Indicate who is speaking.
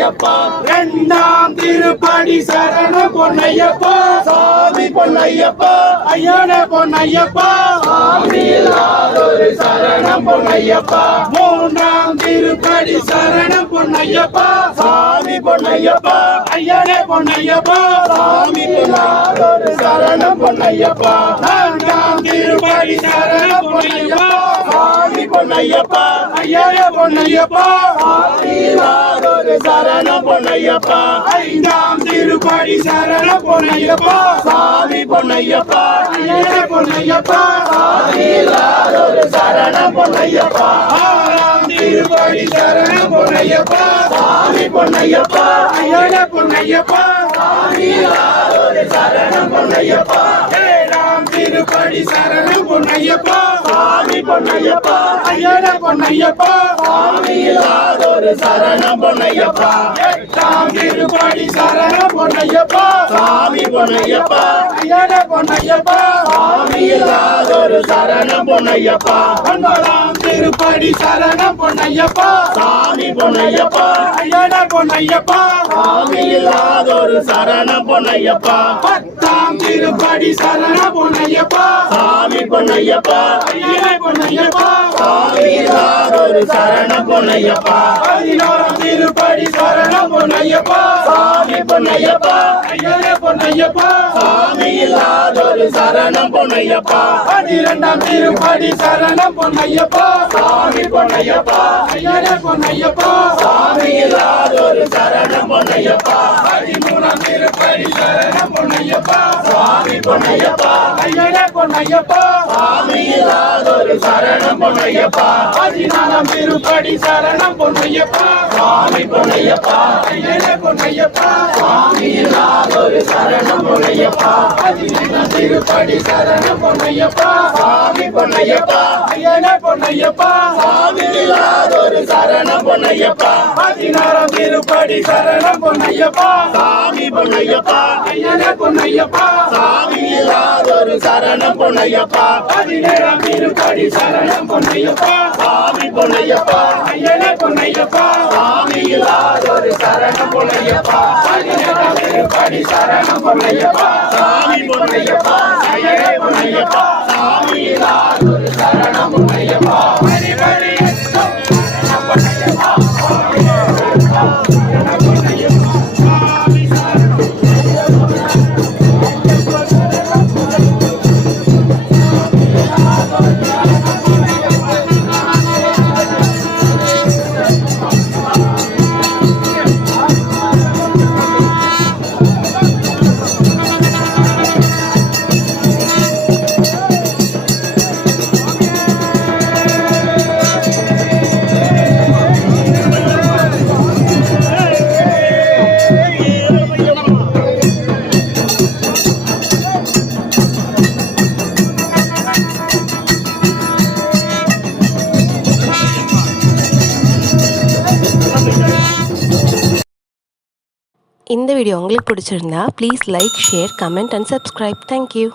Speaker 1: பொன்னையப்பா இரண்டாம் திருப்படி சரண பொன்னையப்பா.
Speaker 2: சாமி பொன்னையப்பா.
Speaker 1: ஐயன பொன்னையப்பா.
Speaker 2: சாமி இல்லாதொரு சரணம் பொன்னையப்பா.
Speaker 1: மூன்றாம் திருப்படி சரணம் பொன்னையப்பா.
Speaker 2: சாமி பொன்னையப்பா.
Speaker 1: ஐயன பொன்னையப்பா.
Speaker 2: சாமி இல்லாதொரு சரணம் பொன்னையப்பா.
Speaker 1: நான்காம் திருப்படி சரணம் பொன்னையப்பா.
Speaker 2: சாமி பொன்னையப்பா.
Speaker 1: ஐயன பொன்னையப்பா.
Speaker 2: சாமி இல்லாதொரு சரணம் பொன்னையப்பா
Speaker 1: ஐந்தாம் திருப்படி சரண பொன்னையப்பா
Speaker 2: சாமி பொன்னையப்பா.
Speaker 1: பொன்னையப்பா.
Speaker 2: சாமி இல்லாதொரு சரணம் பொன்னையப்பா
Speaker 1: ஆறாம் திருப்படி சரண பொன்னையப்பா
Speaker 2: சாமி பொன்னையப்பா.
Speaker 1: ஐயன பொன்னையப்பா.
Speaker 2: சாமி இல்லாதொரு சரணம் பொன்னையப்பா
Speaker 1: ஏழாம் திருப்படி சரண பொன்னையப்பா
Speaker 2: சாமி பொன்னையப்பா.
Speaker 1: ஐயன பொன்னையப்பா.
Speaker 2: சாமி ஒரு சரணம் பொன்னையப்பா.
Speaker 1: எட்டாம் திருப்படி சரணம் பொன்னையப்பா.
Speaker 2: சாமி பொன்னையப்பா.
Speaker 1: ஐயன பொன்னையப்பா.
Speaker 2: சாமி இல்லாத ஒரு சரணம் பொன்னையப்பா.
Speaker 1: ஒன்பதாம் திருப்படி சரணம் பொன்னையப்பா.
Speaker 2: சாமி பொன்னையப்பா.
Speaker 1: ஐயன பொன்னையப்பா.
Speaker 2: சாமி இல்லாத ஒரு சரணம் பொன்னையப்பா.
Speaker 1: பத்தாம் திருப்படி சரணம் பொன்னையப்பா
Speaker 2: பொன்னையப்பா.
Speaker 1: ஐயன பொன்னையப்பா.
Speaker 2: சாமி இல்லாதொரு சரணம் பொன்னையப்பா.
Speaker 1: பதினோராம் திருப்படி சரண பொன்னையப்பா.
Speaker 2: சாமி பொன்னையப்பா.
Speaker 1: ஐயன பொன்னையப்பா.
Speaker 2: சாமி இல்லாதொரு சரணம் பொன்னையப்பா.
Speaker 1: பனிரெண்டாம் திருப்படி சரண பொன்னையப்பா.
Speaker 2: சாமி பொன்னையப்பா.
Speaker 1: ஐயன பொன்னையப்பா.
Speaker 2: சாமி இல்லாதொரு சரணம் பொன்னையப்பா.
Speaker 1: பதிமூணாம் திருப்படி சரண பொன்னையப்பா.
Speaker 2: சாமி பொன்னையப்பா.
Speaker 1: ஐயன பொன்னையப்பா.
Speaker 2: சாமி இல்லாதொரு சரணம் பொன்னையப்பா.
Speaker 1: பதினாலாம் திருப்படி சரண பொன்னையப்பா.
Speaker 2: சாமி பொன்னையப்பா.
Speaker 1: பொன்னையப்பா.
Speaker 2: சாமி இல்லாதொரு சரணம் பொன்னையப்பா.
Speaker 1: பதினெட்டாம் திருப்படி சரண பொன்னையப்பா.
Speaker 2: சாமி பொன்னையப்பா.
Speaker 1: ஐயன பொன்னையப்பா.
Speaker 2: சாமி இல்லாதொரு சரணம் பொன்னையப்பா.
Speaker 1: பதினாறாம் திருப்படி சரண பொன்னையப்பா.
Speaker 2: சாமி பொன்னையப்பா.
Speaker 1: ஐயன பொன்னையப்பா.
Speaker 2: சாமி இல்லாதொரு சரணம் பொன்னையப்பா.
Speaker 1: பதினேழாம் திருப்படி சரணம் பொன்னையப்பா.
Speaker 2: சாமி பொன்னையப்பா.
Speaker 1: ஐயன பொன்னையப்பா.
Speaker 2: சாமி இல்லாதொரு சரணம் பொன்னையப்பா.
Speaker 1: பதினேழாம் திருப்படி சரணம் பொன்னையப்பா.
Speaker 2: சாமி பொன்னையப்பா. ஐயன பொன்னையப்பா.
Speaker 1: la
Speaker 3: இந்த வீடியோ உங்களுக்கு பிடிச்சிருந்தா please like share comment and subscribe thank you